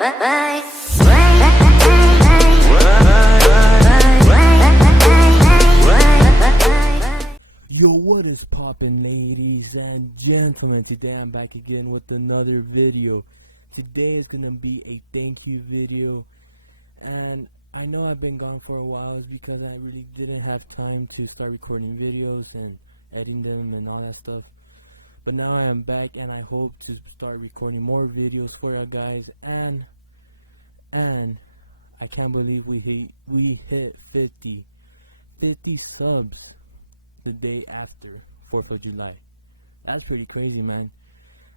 Yo, what is poppin', ladies and gentlemen? Today I'm back again with another video. Today is gonna be a thank you video, and I know I've been gone for a while. It's because I really didn't have time to start recording videos and editing them and all that stuff. But now I am back, and I hope to start recording more videos for you guys. And I can't believe we hit 50 subs the day after 4th of July. That's pretty crazy, man.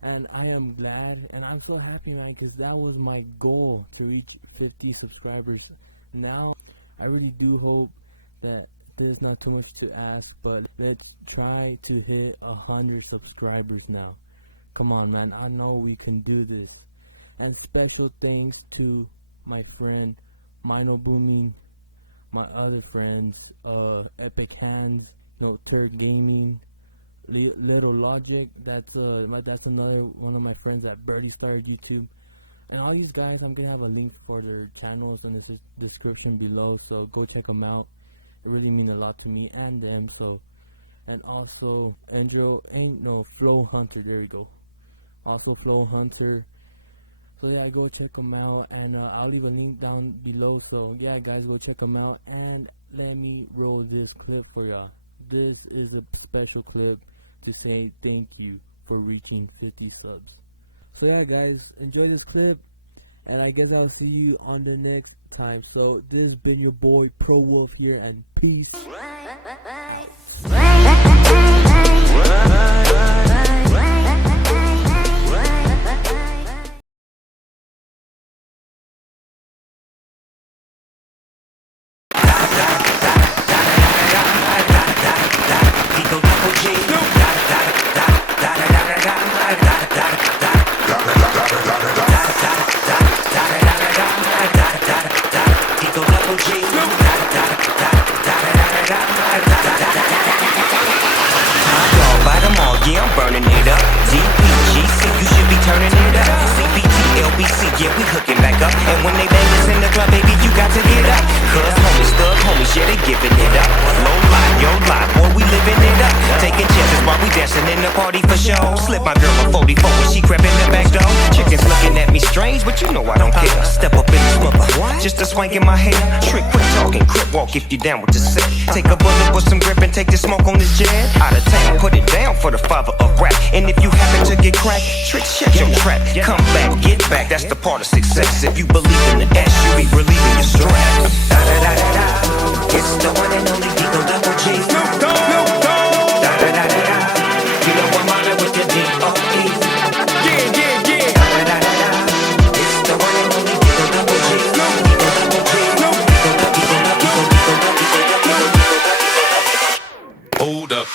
And I am glad and I'm so happy, man, because that was my goal, to reach 50 subscribers. Now I really do hope that there's not too much to ask, but let's try to hit 100 subscribers now. Come on, man, I know we can do this. And special thanks to my friend Mino Booming, my other friends, Epic Hands, Turd Gaming, Little Logic. That's another one of my friends that barely started YouTube. And all these guys, I'm gonna have a link for their channels in the description below, so go check them out. It really means a lot to me and them. So, and also Flow Hunter. There we go. Also Flow Hunter. So yeah, go check them out, and I'll leave a link down below. So yeah, guys, go check them out, and let me roll this clip for y'all. This is a special clip to say thank you for reaching 50 subs. So yeah, guys, enjoy this clip, and I guess I'll see you on the next time. So this has been your boy Pro Wolf here, and peace out. And when they bang us in the club, baby, you got to get up. Cause homies, thug homies, yeah, they giving it up. Low lie, yo lie, boy, we living it up. Taking chances while we dancing in the party for show. Slip my girl a 44 when she crept in the back door. Chickens looking at me strange, but you know I don't care. Step up in this rubber, just a swank in my hair. Trick, quit talking, crip walk if you down with the set. Take a bullet with some grip and take the smoke on this jet. Out of town, put it down for the father of rap. And if you happen to get cracked, trick, shut your trap. Come back, get back, that's the part of success. If you believe in the S, you be relieving your stress. Da da da da da, it's the one and only Digo Double G. Da da da da da, you know I'm on it with the D-O-E. Yeah, yeah, yeah. Da da da da da, it's the one and only Digo Double G. Digo Double G. Hold up.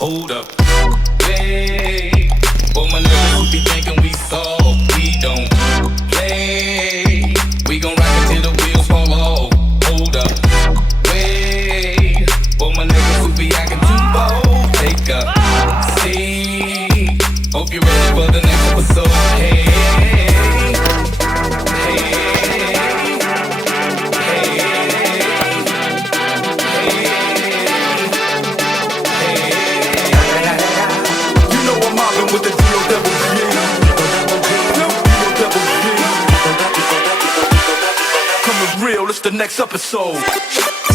Hold up. Hey, for my niggas who be thinking we soft, we don't play. We gon' rock it till the wheels fall off. Hold up. Wait, for my niggas who be acting too bold, take a seat. Hope you're ready for the next episode. Hey, the next episode.